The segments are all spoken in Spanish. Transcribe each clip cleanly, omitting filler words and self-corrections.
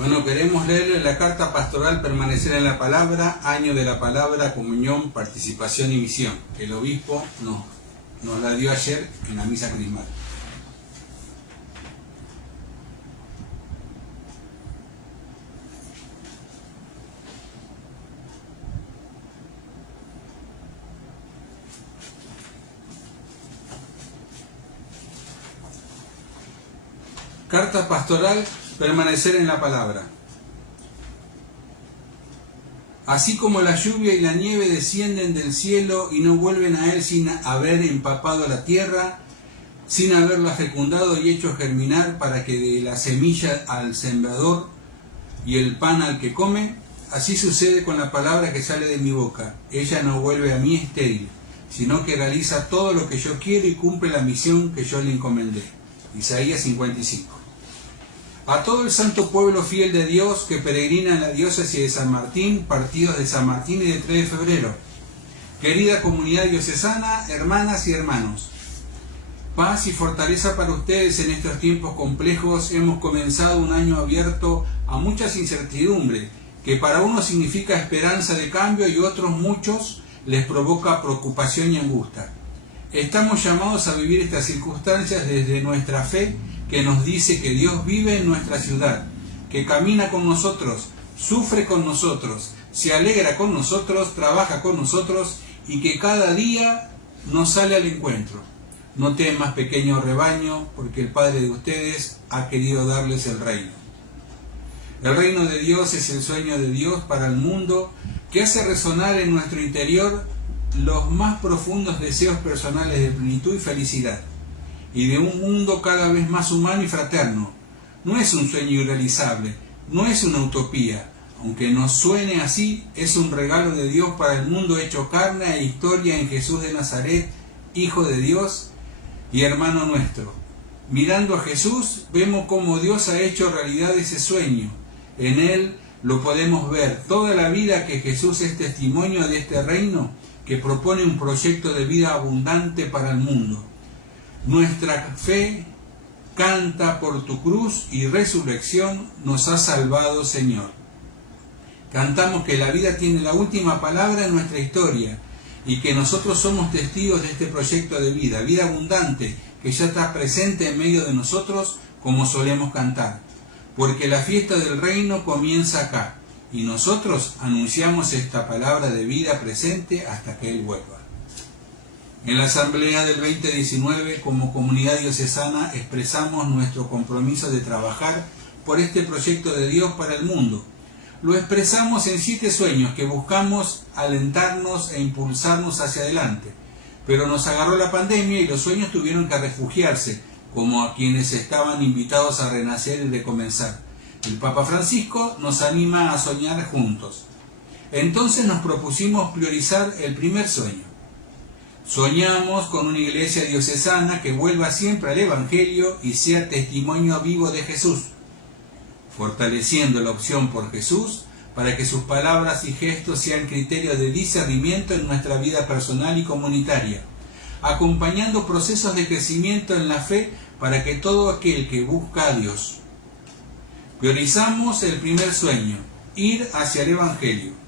Bueno, queremos leerle la carta pastoral Permanecer en la Palabra, Año de la Palabra, Comunión, Participación y Misión, que el obispo nos la dio ayer en la misa crismal. Carta pastoral Permanecer en la Palabra. Así como la lluvia y la nieve descienden del cielo y no vuelven a él sin haber empapado la tierra, sin haberla fecundado y hecho germinar para que dé la semilla al sembrador y el pan al que come, así sucede con la palabra que sale de mi boca. Ella no vuelve a mí estéril, sino que realiza todo lo que yo quiero y cumple la misión que yo le encomendé. Isaías 55. A todo el santo pueblo fiel de Dios que peregrina en la diócesis de San Martín, partidos de San Martín y de 3 de febrero. Querida comunidad diocesana, hermanas y hermanos, paz y fortaleza para ustedes en estos tiempos complejos. Hemos comenzado un año abierto a muchas incertidumbres, que para unos significa esperanza de cambio y otros muchos les provoca preocupación y angustia. Estamos llamados a vivir estas circunstancias desde nuestra fe, que nos dice que Dios vive en nuestra ciudad, que camina con nosotros, sufre con nosotros, se alegra con nosotros, trabaja con nosotros y que cada día nos sale al encuentro. No temas, pequeño rebaño, porque el Padre de ustedes ha querido darles el reino. El reino de Dios es el sueño de Dios para el mundo, que hace resonar en nuestro interior los más profundos deseos personales de plenitud y felicidad, y de un mundo cada vez más humano y fraterno. No es un sueño irrealizable, no es una utopía, aunque nos suene así, es un regalo de Dios para el mundo hecho carne e historia en Jesús de Nazaret, Hijo de Dios y hermano nuestro. Mirando a Jesús, vemos cómo Dios ha hecho realidad ese sueño. En Él lo podemos ver. Toda la vida que Jesús es testimonio de este reino, que propone un proyecto de vida abundante para el mundo. Nuestra fe canta: por tu cruz y resurrección nos has salvado, Señor. Cantamos que la vida tiene la última palabra en nuestra historia y que nosotros somos testigos de este proyecto de vida, vida abundante, que ya está presente en medio de nosotros, como solemos cantar. Porque la fiesta del reino comienza acá y nosotros anunciamos esta palabra de vida presente hasta que Él vuelva. En la asamblea del 2019, como comunidad diocesana, expresamos nuestro compromiso de trabajar por este proyecto de Dios para el mundo. Lo expresamos en 7 sueños que buscamos alentarnos e impulsarnos hacia adelante. Pero nos agarró la pandemia y los sueños tuvieron que refugiarse, como a quienes estaban invitados a renacer y recomenzar. El Papa Francisco nos anima a soñar juntos. Entonces nos propusimos priorizar el primer sueño. Soñamos con una iglesia diocesana que vuelva siempre al Evangelio y sea testimonio vivo de Jesús, fortaleciendo la opción por Jesús para que sus palabras y gestos sean criterios de discernimiento en nuestra vida personal y comunitaria, acompañando procesos de crecimiento en la fe para que todo aquel que busca a Dios. Priorizamos el primer sueño, ir hacia el Evangelio.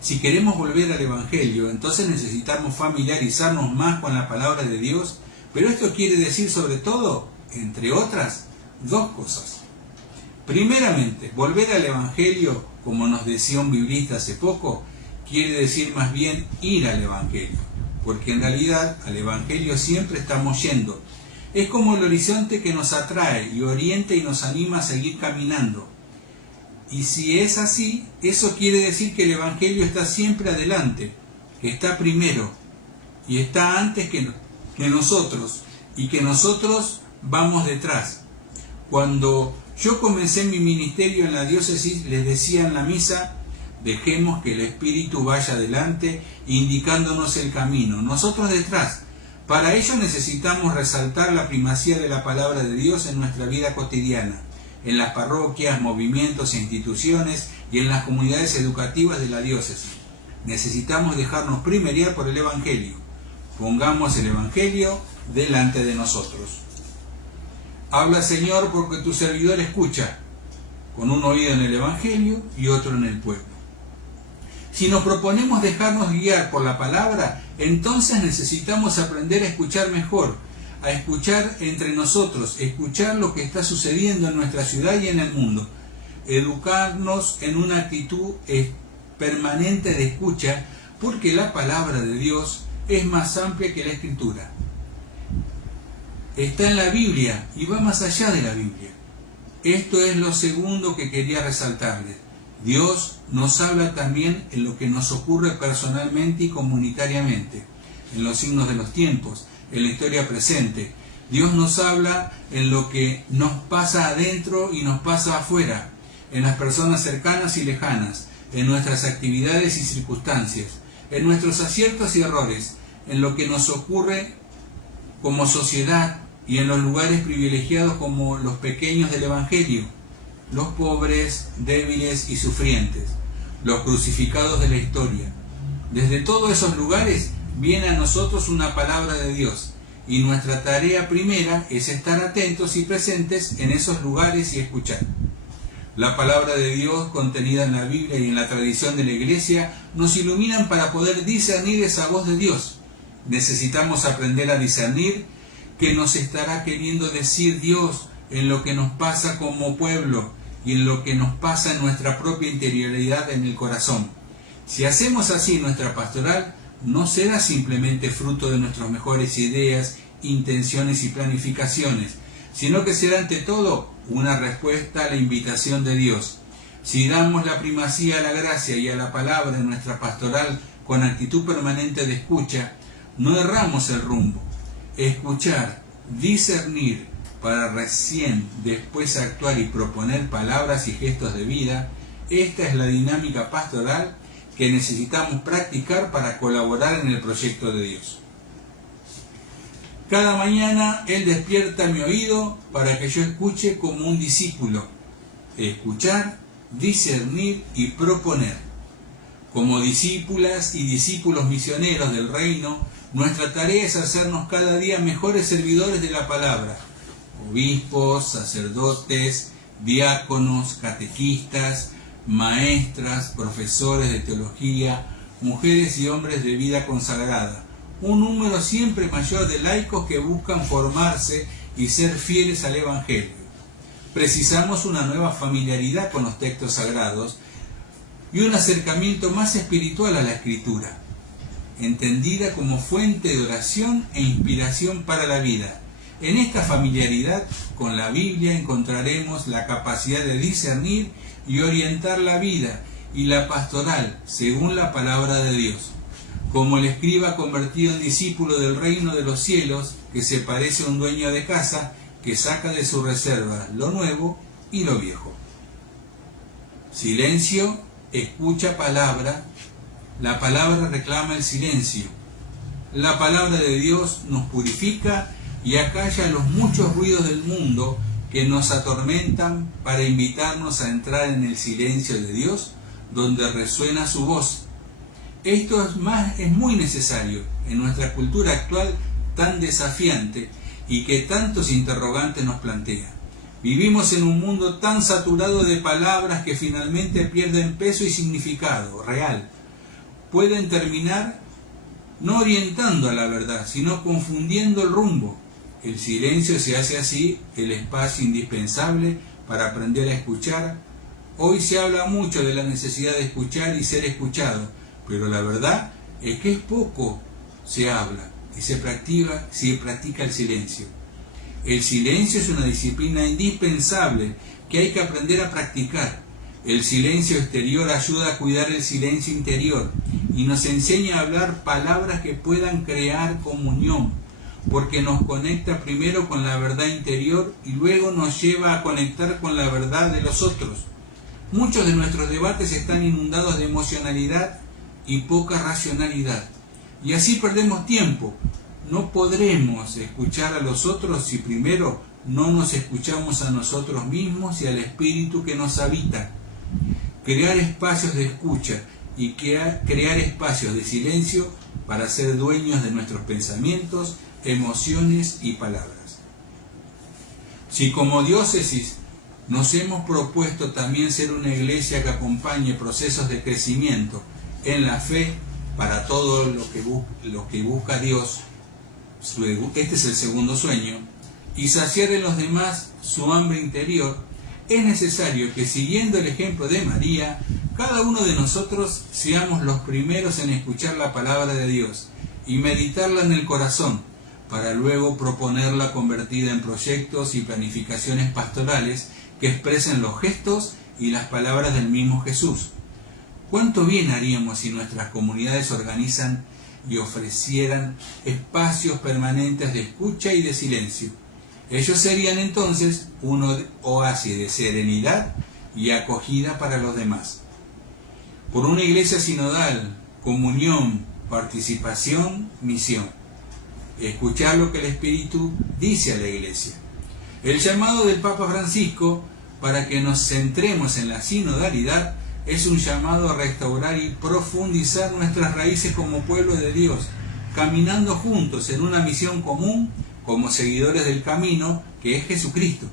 Si queremos volver al Evangelio, entonces necesitamos familiarizarnos más con la palabra de Dios, pero esto quiere decir sobre todo, entre otras, 2 cosas. Primeramente, volver al Evangelio, como nos decía un biblista hace poco, quiere decir más bien ir al Evangelio, porque en realidad al Evangelio siempre estamos yendo. Es como el horizonte que nos atrae y orienta y nos anima a seguir caminando. Y si es así, eso quiere decir que el Evangelio está siempre adelante, que está primero, y está antes que nosotros, y que nosotros vamos detrás. Cuando yo comencé mi ministerio en la diócesis, les decía en la misa: dejemos que el Espíritu vaya adelante, indicándonos el camino, nosotros detrás. Para ello necesitamos resaltar la primacía de la palabra de Dios en nuestra vida cotidiana, en las parroquias, movimientos e instituciones y en las comunidades educativas de la diócesis. Necesitamos dejarnos primerear por el Evangelio. Pongamos el Evangelio delante de nosotros. Habla, Señor, porque tu servidor escucha. con un oído en el Evangelio y otro en el pueblo. Si nos proponemos dejarnos guiar por la palabra, entonces necesitamos aprender a escuchar mejor, a escuchar entre nosotros, escuchar lo que está sucediendo en nuestra ciudad y en el mundo, educarnos en una actitud permanente de escucha, porque la palabra de Dios es más amplia que la Escritura. Está en la Biblia y va más allá de la Biblia. Esto es lo segundo que quería resaltarles. Dios nos habla también en lo que nos ocurre personalmente y comunitariamente, en los signos de los tiempos, en la historia presente. Dios nos habla en lo que nos pasa adentro y nos pasa afuera, en las personas cercanas y lejanas, en nuestras actividades y circunstancias, en nuestros aciertos y errores, en lo que nos ocurre como sociedad y en los lugares privilegiados como los pequeños del Evangelio, los pobres, débiles y sufrientes, los crucificados de la historia. Desde todos esos lugares viene a nosotros una palabra de Dios, y nuestra tarea primera es estar atentos y presentes en esos lugares y escuchar. La palabra de Dios contenida en la Biblia y en la tradición de la Iglesia nos iluminan para poder discernir esa voz de Dios. Necesitamos aprender a discernir qué nos estará queriendo decir Dios en lo que nos pasa como pueblo y en lo que nos pasa en nuestra propia interioridad en el corazón. Si hacemos así nuestra pastoral, no será simplemente fruto de nuestras mejores ideas, intenciones y planificaciones, sino que será ante todo una respuesta a la invitación de Dios. Si damos la primacía a la gracia y a la palabra en nuestra pastoral con actitud permanente de escucha, no erramos el rumbo. Escuchar, discernir, para recién después actuar y proponer palabras y gestos de vida, esta es la dinámica pastoral que necesitamos practicar para colaborar en el proyecto de Dios. Cada mañana Él despierta mi oído para que yo escuche como un discípulo. Escuchar, discernir y proponer. Como discípulas y discípulos misioneros del reino, nuestra tarea es hacernos cada día mejores servidores de la palabra. Obispos, sacerdotes, diáconos, catequistas, maestras, profesores de teología, mujeres y hombres de vida consagrada. Un número siempre mayor de laicos que buscan formarse y ser fieles al Evangelio. Precisamos una nueva familiaridad con los textos sagrados y un acercamiento más espiritual a la Escritura, entendida como fuente de oración e inspiración para la vida. En esta familiaridad con la Biblia encontraremos la capacidad de discernir y orientar la vida y la pastoral según la palabra de Dios, como el escriba convertido en discípulo del reino de los cielos, que se parece a un dueño de casa que saca de su reserva lo nuevo y lo viejo. Silencio, escucha palabra, la palabra reclama el silencio. La palabra de Dios nos purifica y acalla los muchos ruidos del mundo que nos atormentan para invitarnos a entrar en el silencio de Dios, donde resuena su voz. Esto es muy necesario en nuestra cultura actual tan desafiante y que tantos interrogantes nos plantea. Vivimos en un mundo tan saturado de palabras que finalmente pierden peso y significado real. Pueden terminar no orientando a la verdad, sino confundiendo el rumbo. El silencio se hace así el espacio indispensable para aprender a escuchar. Hoy se habla mucho de la necesidad de escuchar y ser escuchado, pero la verdad es que es poco se habla y se practica el silencio. El silencio es una disciplina indispensable que hay que aprender a practicar. El silencio exterior ayuda a cuidar el silencio interior y nos enseña a hablar palabras que puedan crear comunión, porque nos conecta primero con la verdad interior y luego nos lleva a conectar con la verdad de los otros. Muchos de nuestros debates están inundados de emocionalidad y poca racionalidad, y así perdemos tiempo. No podremos escuchar a los otros si primero no nos escuchamos a nosotros mismos y al espíritu que nos habita. Crear espacios de escucha y crear espacios de silencio para ser dueños de nuestros pensamientos, emociones y palabras. Si como diócesis Nos hemos propuesto también ser una iglesia que acompañe procesos de crecimiento en la fe para todo lo que busca Dios. Este es el segundo sueño. Y saciar en los demás su hambre interior. Es necesario que, siguiendo el ejemplo de María, cada uno de nosotros seamos los primeros en escuchar la palabra de Dios y meditarla en el corazón, para luego proponerla convertida en proyectos y planificaciones pastorales que expresen los gestos y las palabras del mismo Jesús. ¿Cuánto bien haríamos si nuestras comunidades organizan y ofrecieran espacios permanentes de escucha y de silencio? Ellos serían entonces un oasis de serenidad y acogida para los demás. Por una iglesia sinodal, comunión, participación, misión. Escuchar lo que el Espíritu dice a la iglesia. El llamado del Papa Francisco para que nos centremos en la sinodalidad es un llamado a restaurar y profundizar nuestras raíces como pueblo de Dios, caminando juntos en una misión común como seguidores del camino que es Jesucristo.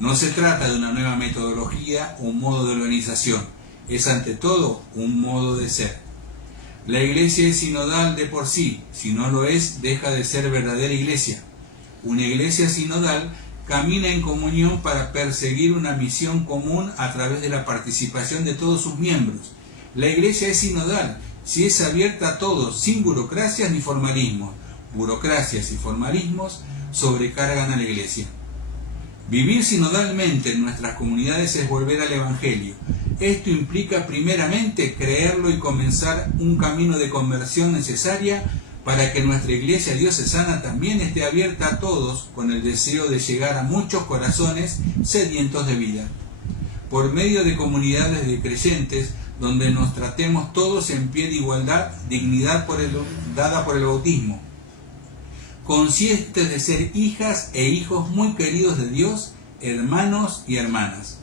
No se trata de una nueva metodología o un modo de organización, es ante todo un modo de ser. La iglesia es sinodal de por sí, si no lo es, deja de ser verdadera iglesia. Una iglesia sinodal camina en comunión para perseguir una misión común a través de la participación de todos sus miembros. La iglesia es sinodal si es abierta a todos, sin burocracias ni formalismos. Burocracias y formalismos sobrecargan a la iglesia. Vivir sinodalmente en nuestras comunidades es volver al Evangelio. Esto implica primeramente creerlo y comenzar un camino de conversión necesaria para que nuestra iglesia diocesana también esté abierta a todos con el deseo de llegar a muchos corazones sedientos de vida. Por medio de comunidades de creyentes donde nos tratemos todos en pie de igualdad, dignidad dada por el bautismo, conscientes de ser hijas e hijos muy queridos de Dios, hermanos y hermanas.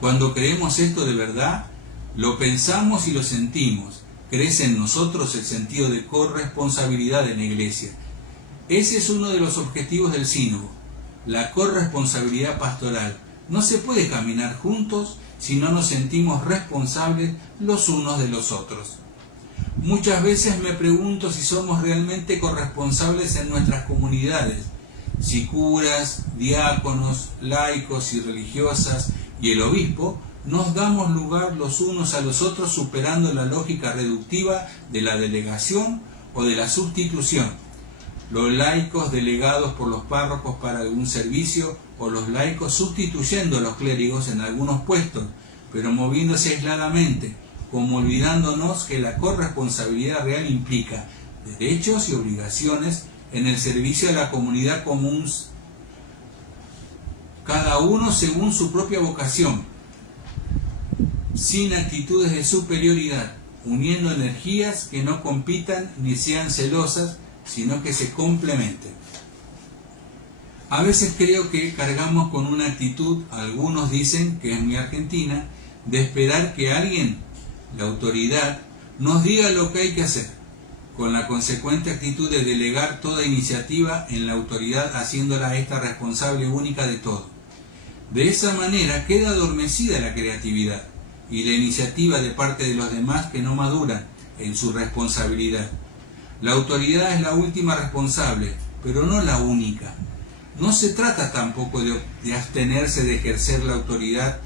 Cuando creemos esto de verdad, lo pensamos y lo sentimos. Crece en nosotros el sentido de corresponsabilidad en la iglesia. Ese es uno de los objetivos del sínodo, la corresponsabilidad pastoral. No se puede caminar juntos si no nos sentimos responsables los unos de los otros. Muchas veces me pregunto si somos realmente corresponsables en nuestras comunidades, si curas, diáconos, laicos y religiosas y el obispo nos damos lugar los unos a los otros superando la lógica reductiva de la delegación o de la sustitución. Los laicos delegados por los párrocos para algún servicio o los laicos sustituyendo a los clérigos en algunos puestos, pero moviéndose aisladamente, como olvidándonos que la corresponsabilidad real implica derechos y obligaciones en el servicio de la comunidad común, cada uno según su propia vocación, sin actitudes de superioridad, uniendo energías que no compitan ni sean celosas, sino que se complementen. A veces creo que cargamos con una actitud, algunos dicen que es muy argentina, de esperar que alguien, la autoridad, nos diga lo que hay que hacer, con la consecuente actitud de delegar toda iniciativa en la autoridad, haciéndola esta responsable única de todo. De esa manera queda adormecida la creatividad y la iniciativa de parte de los demás que no maduran en su responsabilidad. La autoridad es la última responsable, pero no la única. No se trata tampoco de abstenerse de ejercer la autoridad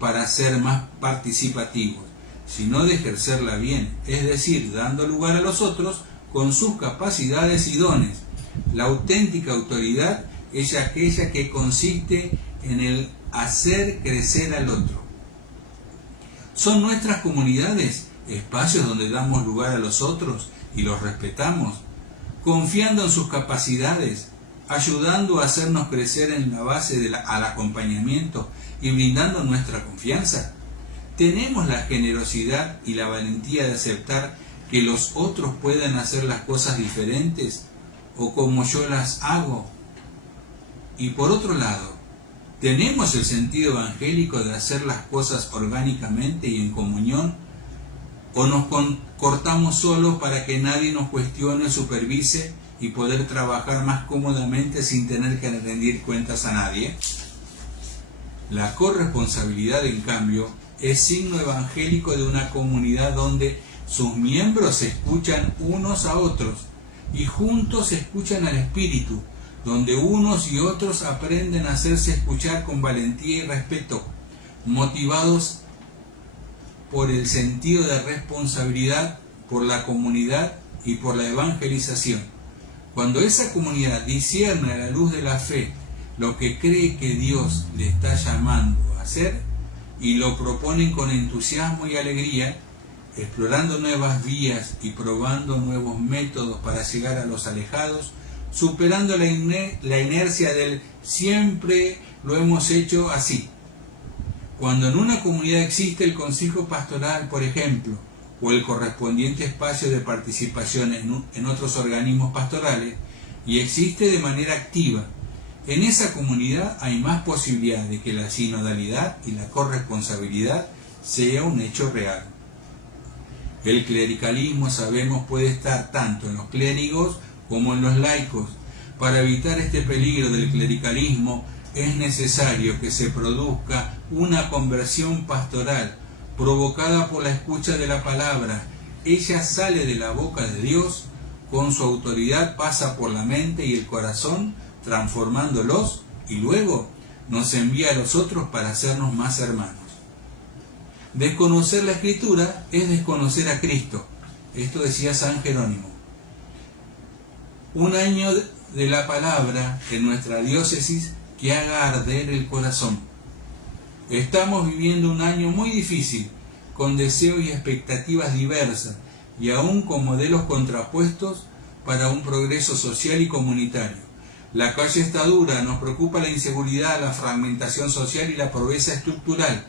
para ser más participativos, sino de ejercerla bien, es decir, dando lugar a los otros con sus capacidades y dones. La auténtica autoridad es aquella que consiste en el hacer crecer al otro. ¿Son nuestras comunidades espacios donde damos lugar a los otros y los respetamos, confiando en sus capacidades, ayudando a hacernos crecer en la base al acompañamiento y brindando nuestra confianza? ¿Tenemos la generosidad y la valentía de aceptar que los otros puedan hacer las cosas diferentes o como yo las hago? Y por otro lado, ¿tenemos el sentido evangélico de hacer las cosas orgánicamente y en comunión? ¿O nos cortamos solo para que nadie nos cuestione o supervise y poder trabajar más cómodamente sin tener que rendir cuentas a nadie? La corresponsabilidad, en cambio, es signo evangélico de una comunidad donde sus miembros se escuchan unos a otros y juntos escuchan al Espíritu, donde unos y otros aprenden a hacerse escuchar con valentía y respeto, motivados por el sentido de responsabilidad por la comunidad y por la evangelización. Cuando esa comunidad discierne a la luz de la fe lo que cree que Dios le está llamando a hacer y lo proponen con entusiasmo y alegría, explorando nuevas vías y probando nuevos métodos para llegar a los alejados, superando la inercia del siempre lo hemos hecho así. Cuando en una comunidad existe el consejo pastoral, por ejemplo, o el correspondiente espacio de participación en otros organismos pastorales, y existe de manera activa, en esa comunidad hay más posibilidad de que la sinodalidad y la corresponsabilidad sea un hecho real. El clericalismo, sabemos, puede estar tanto en los clérigos como en los laicos. Para evitar este peligro del clericalismo es necesario que se produzca una conversión pastoral provocada por la escucha de la palabra. Ella sale de la boca de Dios, con su autoridad pasa por la mente y el corazón, transformándolos, y luego nos envía a los otros para hacernos más hermanos. Desconocer la Escritura es desconocer a Cristo. Esto decía San Jerónimo. Un año de la palabra en nuestra diócesis que haga arder el corazón. Estamos viviendo un año muy difícil, con deseos y expectativas diversas, y aún con modelos contrapuestos para un progreso social y comunitario. La calle está dura, nos preocupa la inseguridad, la fragmentación social y la pobreza estructural.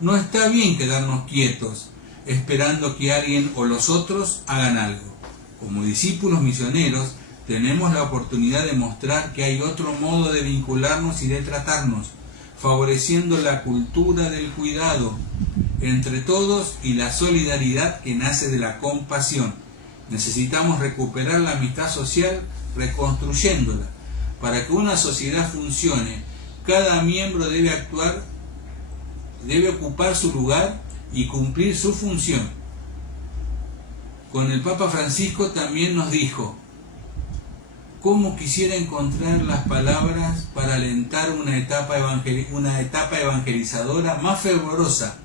No está bien quedarnos quietos, esperando que alguien o los otros hagan algo. Como discípulos misioneros, tenemos la oportunidad de mostrar que hay otro modo de vincularnos y de tratarnos, favoreciendo la cultura del cuidado entre todos y la solidaridad que nace de la compasión. Necesitamos recuperar la amistad social reconstruyéndola. Para que una sociedad funcione, cada miembro debe ocupar su lugar y cumplir su función. Con el Papa Francisco también nos dijo: ¿cómo quisiera encontrar las palabras para alentar una etapa evangelizadora más fervorosa,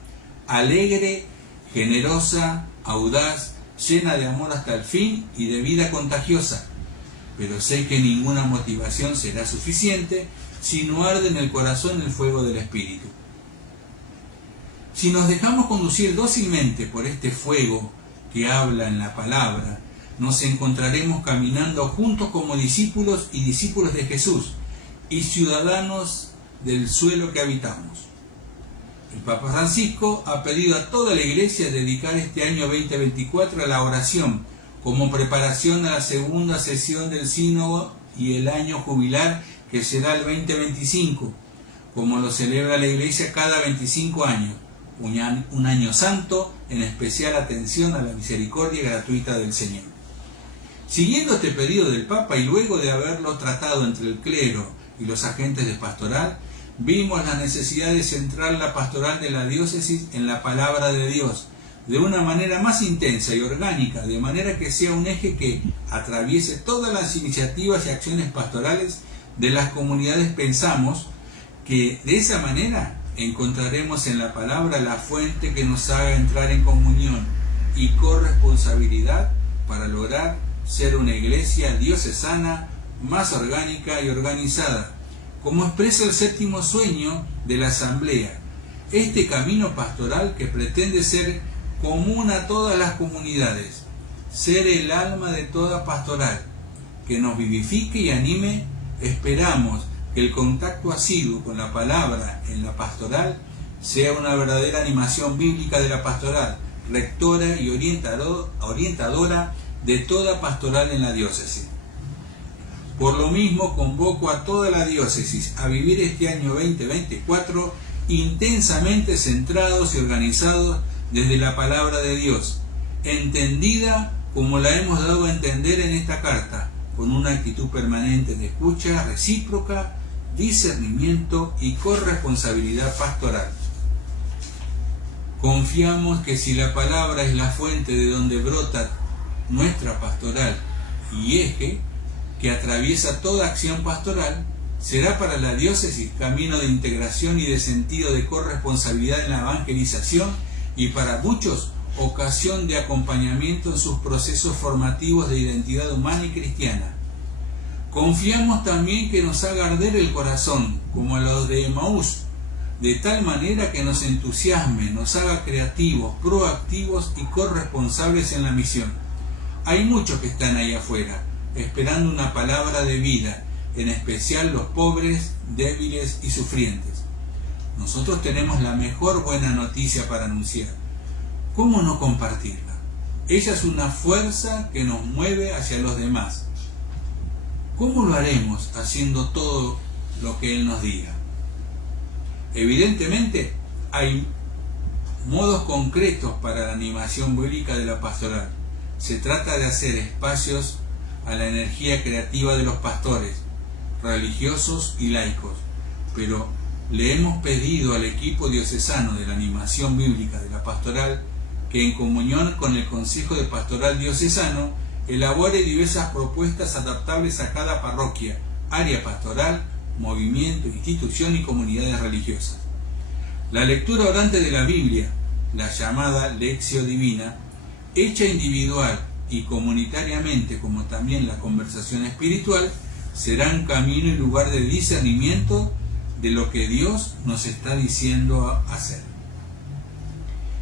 alegre, generosa, audaz, llena de amor hasta el fin y de vida contagiosa? Pero sé que ninguna motivación será suficiente si no arde en el corazón el fuego del Espíritu. Si nos dejamos conducir dócilmente por este fuego que habla en la palabra, nos encontraremos caminando juntos como discípulos y discípulos de Jesús y ciudadanos del suelo que habitamos. El Papa Francisco ha pedido a toda la Iglesia dedicar este año 2024 a la oración como preparación a la segunda sesión del Sínodo y el año jubilar que será el 2025, como lo celebra la Iglesia cada 25 años, un año santo en especial atención a la misericordia gratuita del Señor. Siguiendo este pedido del Papa y luego de haberlo tratado entre el clero y los agentes de pastoral, vimos la necesidad de centrar la pastoral de la diócesis en la palabra de Dios, de una manera más intensa y orgánica, de manera que sea un eje que atraviese todas las iniciativas y acciones pastorales de las comunidades. Pensamos que de esa manera encontraremos en la palabra la fuente que nos haga entrar en comunión y corresponsabilidad para lograr ser una iglesia diocesana más orgánica y organizada, como expresa el séptimo sueño de la Asamblea, este camino pastoral que pretende ser común a todas las comunidades, ser el alma de toda pastoral, que nos vivifique y anime. Esperamos que el contacto asiduo con la palabra en la pastoral sea una verdadera animación bíblica de la pastoral, rectora y orientadora de toda pastoral en la diócesis. Por lo mismo, convoco a toda la diócesis a vivir este año 2024 intensamente centrados y organizados desde la palabra de Dios, entendida como la hemos dado a entender en esta carta, con una actitud permanente de escucha recíproca, discernimiento y corresponsabilidad pastoral. Confiamos que si la palabra es la fuente de donde brota nuestra pastoral y eje que atraviesa toda acción pastoral, será para la diócesis camino de integración y de sentido de corresponsabilidad en la evangelización y para muchos ocasión de acompañamiento en sus procesos formativos de identidad humana y cristiana. Confiamos también que nos haga arder el corazón, como a los de Emaús, de tal manera que nos entusiasme, nos haga creativos, proactivos y corresponsables en la misión. Hay muchos que están ahí afuera, esperando una palabra de vida, en especial los pobres, débiles y sufrientes. Nosotros tenemos la mejor buena noticia para anunciar. ¿Cómo no compartirla? Ella es una fuerza que nos mueve hacia los demás. ¿Cómo lo haremos haciendo todo lo que Él nos diga? Evidentemente, hay modos concretos para la animación bíblica de la pastoral. Se trata de hacer espacios a la energía creativa de los pastores, religiosos y laicos, pero le hemos pedido al equipo diocesano de la animación bíblica de la pastoral que en comunión con el Consejo de Pastoral Diocesano elabore diversas propuestas adaptables a cada parroquia, área pastoral, movimiento, institución y comunidades religiosas. La lectura orante de la Biblia, la llamada Lectio Divina, hecha individual y comunitariamente como también la conversación espiritual, serán camino y lugar de discernimiento de lo que Dios nos está diciendo hacer.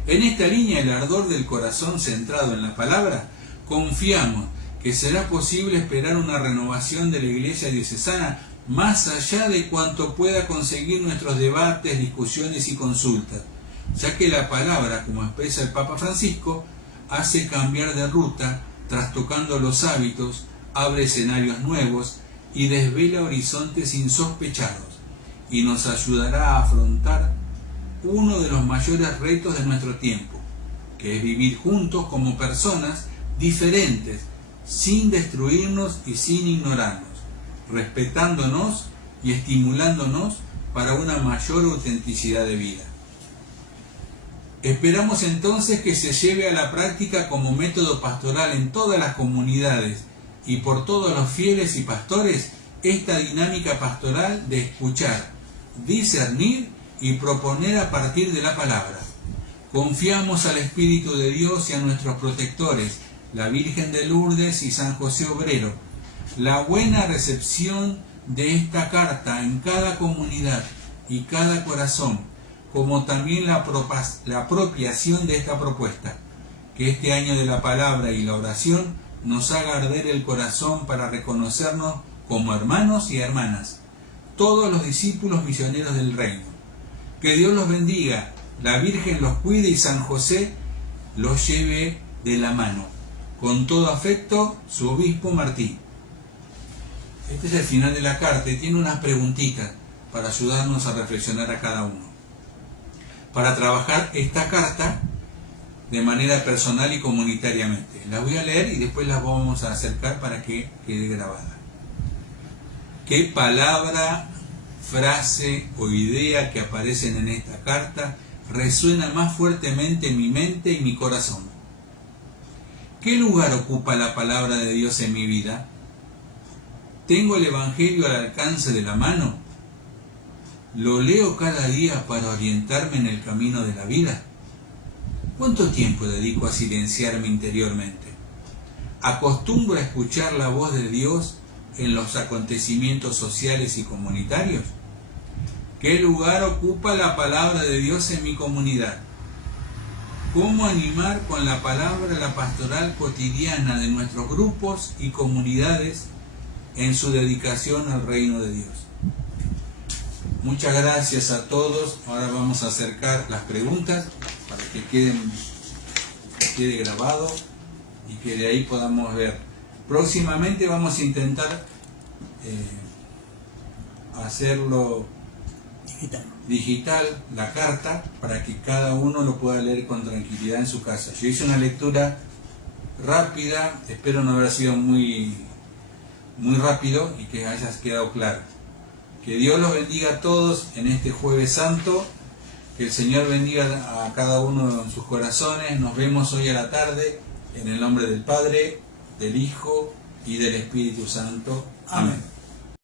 En esta línea, el ardor del corazón centrado en la palabra, confiamos que será posible esperar una renovación de la Iglesia diocesana más allá de cuanto pueda conseguir nuestros debates, discusiones y consultas, ya que la palabra, como expresa el Papa Francisco, hace cambiar de ruta, trastocando los hábitos, abre escenarios nuevos y desvela horizontes insospechados, y nos ayudará a afrontar uno de los mayores retos de nuestro tiempo, que es vivir juntos como personas diferentes, sin destruirnos y sin ignorarnos, respetándonos y estimulándonos para una mayor autenticidad de vida. Esperamos entonces que se lleve a la práctica como método pastoral en todas las comunidades y por todos los fieles y pastores esta dinámica pastoral de escuchar, discernir y proponer a partir de la palabra. Confiamos al Espíritu de Dios y a nuestros protectores, la Virgen de Lourdes y San José Obrero, la buena recepción de esta carta en cada comunidad y cada corazón, como también la apropiación de esta propuesta. Que este año de la palabra y la oración nos haga arder el corazón para reconocernos como hermanos y hermanas, todos los discípulos misioneros del reino. Que Dios los bendiga, la Virgen los cuide y San José los lleve de la mano. Con todo afecto, su obispo Martín. Este es el final de la carta y tiene unas preguntitas para ayudarnos a reflexionar a cada uno. Para trabajar esta carta de manera personal y comunitariamente. Las voy a leer y después las vamos a acercar para que quede grabada. ¿Qué palabra, frase o idea que aparecen en esta carta resuena más fuertemente en mi mente y mi corazón? ¿Qué lugar ocupa la palabra de Dios en mi vida? ¿Tengo el Evangelio al alcance de la mano? ¿Lo leo cada día para orientarme en el camino de la vida? ¿Cuánto tiempo dedico a silenciarme interiormente? ¿Acostumbro a escuchar la voz de Dios en los acontecimientos sociales y comunitarios? ¿Qué lugar ocupa la palabra de Dios en mi comunidad? ¿Cómo animar con la palabra la pastoral cotidiana de nuestros grupos y comunidades en su dedicación al reino de Dios? Muchas gracias a todos. Ahora vamos a acercar las preguntas para que quede grabado y que de ahí podamos ver. Próximamente vamos a intentar hacerlo digital, la carta, para que cada uno lo pueda leer con tranquilidad en su casa. Yo hice una lectura rápida, espero no haber sido muy rápido y que haya quedado claro. Que Dios los bendiga a todos en este Jueves Santo. Que el Señor bendiga a cada uno en sus corazones. Nos vemos hoy a la tarde en el nombre del Padre, del Hijo y del Espíritu Santo. Amén.